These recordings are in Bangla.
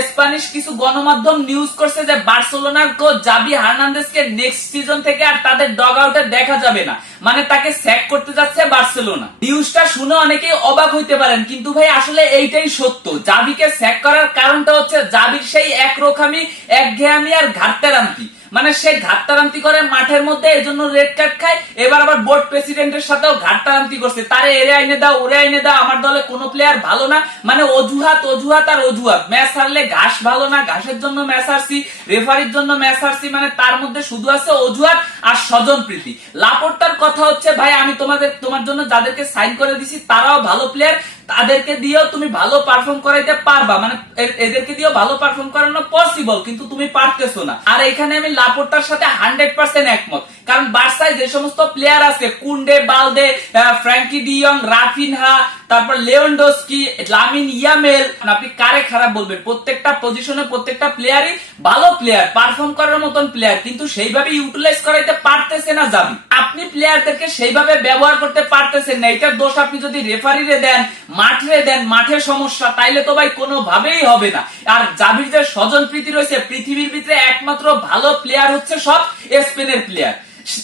স্প্যানিশ কিছু গণমাধ্যম নিউজ করছে যে বার্সেলোনার কোচ জাবি হার্নান্দেসকে নেক্সট সিজন থেকে আর তাদের ডগ আউটে দেখা যাবে না। মানে তাকে স্যাক করতে যাচ্ছে বার্সেলোনা। নিউজটা শুনে অনেকেই অবাক হইতে পারেন, কিন্তু ভাই আসলে এইটাই সত্য। জাবিকে স্যাক করার কারণটা হচ্ছে জাবির সেই একরোখামি, একঘেয়ামি আর ঘাটতারান্তি মানে সে ঘাটতারান্তি করে মাঠের মধ্যে এই জন্য রেড কার্ড খায়। এবার আবার বোর্ড প্রেসিডেন্টের সাথেও ঘাটতারান্তি করছে। তারে এরে আইনে দাও, ওরে আইনে দাও, আমার দলে কোনো প্লেয়ার ভালো না। মানে অজুহাত অজুহাত আর অজুহাত। ম্যাচ হারলে ঘাস ভালো না, ঘাসের জন্য ম্যাচ হারছি রেফারির জন্য ম্যাচ হারছি মানে তার মধ্যে শুধু আছে অজুহাত আর স্বজন প্রীতি। লাপড়তার কথা হচ্ছে, ভাই, আমি তোমাদের, তোমার জন্য যাদেরকে সাইন করে দিছি, তারাও ভালো প্লেয়ার তাদেরকে দিয়েও তুমি ভালো পারফর্ম করাইতে পারবা। মানে এদেরকে দিয়েও ভালো পারফর্ম করানো পসিবল কিন্তু তুমি পারতেছো না। আর এখানে আমি লাপোর্টার সাথে হান্ড্রেড পার্সেন্ট একমত। কারণ বার্সায় যে সমস্ত প্লেয়ার আছে Kounde Balde Frenkie de Jong Raphinha তারপর লেওন্ডোস্কি লামিন ইয়ামেল, আপনি কারে খারাপ বলবেন? প্রত্যেকটা পজিশনে প্রত্যেকটা প্লেয়ারই ভালো প্লেয়ার পারফর্ম করার মতন প্লেয়ার কিন্তু সেইভাবে ইউটিলাইজ করাইতে পারতেছে না যাবি আপনি প্লেয়ারদেরকে সেইভাবে ব্যবহার করতে পারতেছেন না। এটার দোষ আপনি যদি রেফারিরে দেন, মাঠে দেন, মাঠের সমস্যা, তাইলে তো ভাই কোনোভাবেই হবে না। আর জাবির যে স্বজন প্রীতি রয়েছে, পৃথিবীর ভিতরে একমাত্র ভালো প্লেয়ার হচ্ছে সব স্পেনের প্লেয়ার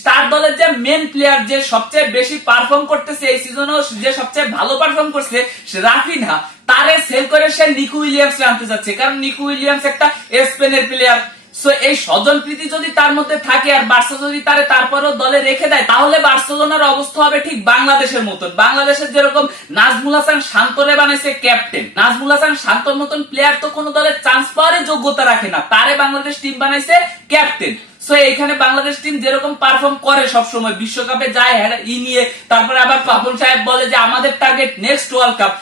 তার দলের যে মেন প্লেয়ার যে সবচেয়ে বেশি পারফর্ম করতেছে এই সিজনেও যে সবচেয়ে ভালো পারফর্ম করছে সে রাফিনহা। তারে সেল করে সে নিকু উইলিয়ামস আনতে যাচ্ছে। কারণ নিকু উইলিয়ামস একটা স্পেনের প্লেয়ার সো এই স্বজন প্রীতি যদি তার মধ্যে থাকে আর বার্সা যদি তারে তারপরেও দলে রেখে দেয়, তাহলে বার্সেলোনার অবস্থা হবে ঠিক বাংলাদেশের মতন। বাংলাদেশের যেরকম নাজমুল হাসান শান্তরে বানাইছে ক্যাপ্টেন নাজমুল হাসান শান্তর মতন প্লেয়ার তো কোনো দলের চান্স পাওয়ারই যোগ্যতা রাখে না। তারে বাংলাদেশ টিম বানাইছে ক্যাপ্টেন সো এখানে বাংলাদেশ টিম যেরকম পারফর্ম করে সব সময় বিশ্বকাপে যায় হ্যাঁ, ই নিয়ে তারপরে আবার পাপন সাহেব বলে যে আমাদের টার্গেট নেক্সট ওয়ার্ল্ড কাপ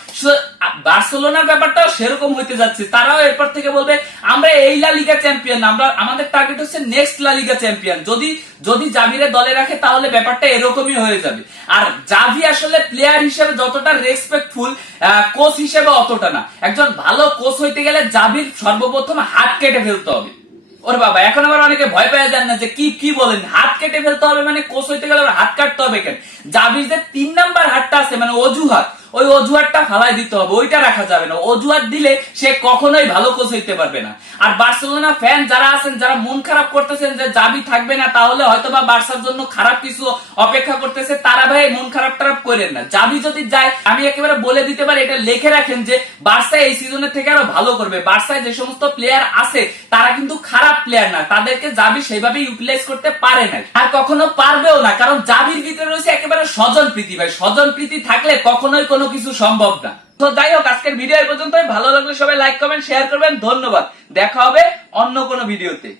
বার্সেলোনার ব্যাপারটাও সেরকম হইতে যাচ্ছে। তারাও এরপর থেকে বলবে আমরা এই লা লিগা চ্যাম্পিয়ন আমরা আমাদের টার্গেট হচ্ছে নেক্সট লা লিগা চ্যাম্পিয়ন যদি যদি জাভিরে দলে রাখে তাহলে ব্যাপারটা এরকমই হয়ে যাবে। আর জাভি আসলে প্লেয়ার হিসেবে যতটা রেসপেক্টফুল কোচ হিসেবে অতটা না। একজন ভালো কোচ হইতে গেলে জাভির সর্বপ্রথম হাত কেটে ফেলতে হবে। ওরে বাবা, এখন আবার অনেকে ভয় পেয়ে যান না যে কি কি বলেন? হাত কেটে ফেলতে হবে মানে কোচ হইতে গেলে হাত কাটতে হবে কেন? জাবির যে তিন নাম্বার হাতটা আছে মানে অজুহাত। ওই অজুহাতটা ফালাই দিতে হবে, ওইটা রাখা যাবে না। অজুহাত দিলে সে কখনোই ভালো কোচ হইতে পারবে না। আর বার্সেলোনা ফ্যান যারা আছেন, যারা মন খারাপ করতেছেন যে জাবি থাকবে না, তাহলে হয়তো বা বার্সার জন্য খারাপ কিছু অপেক্ষা করতেছে, তারা ভাই মন খারাপ টারাপ করেন না। জাবি যদি যায়, আমি একেবারে বলে দিতে পারি, এটা লিখে রাখেন যে বার্সা এই সিজনের থেকে আরও ভালো করবে। বার্সায় যে সমস্ত প্লেয়ার আছে, তারা কিন্তু প্লেয়ার না, তাদেরকে জাবি সেভাবে ইউটিলাইজ করতে পারে না আর কখনো পারবেও না, কারণ জাবির ভিতরে রয়েছে একেবারে স্বজন প্রীতি ভাই। স্বজন প্রীতি থাকলে কখনোই কোনো কিছু সম্ভব না। তো যাই হোক, আজকের ভিডিও পর্যন্ত ভালো লাগলে সবাই লাইক কমেন্ট শেয়ার করবেন। ধন্যবাদ। দেখা হবে অন্য কোনো ভিডিওতে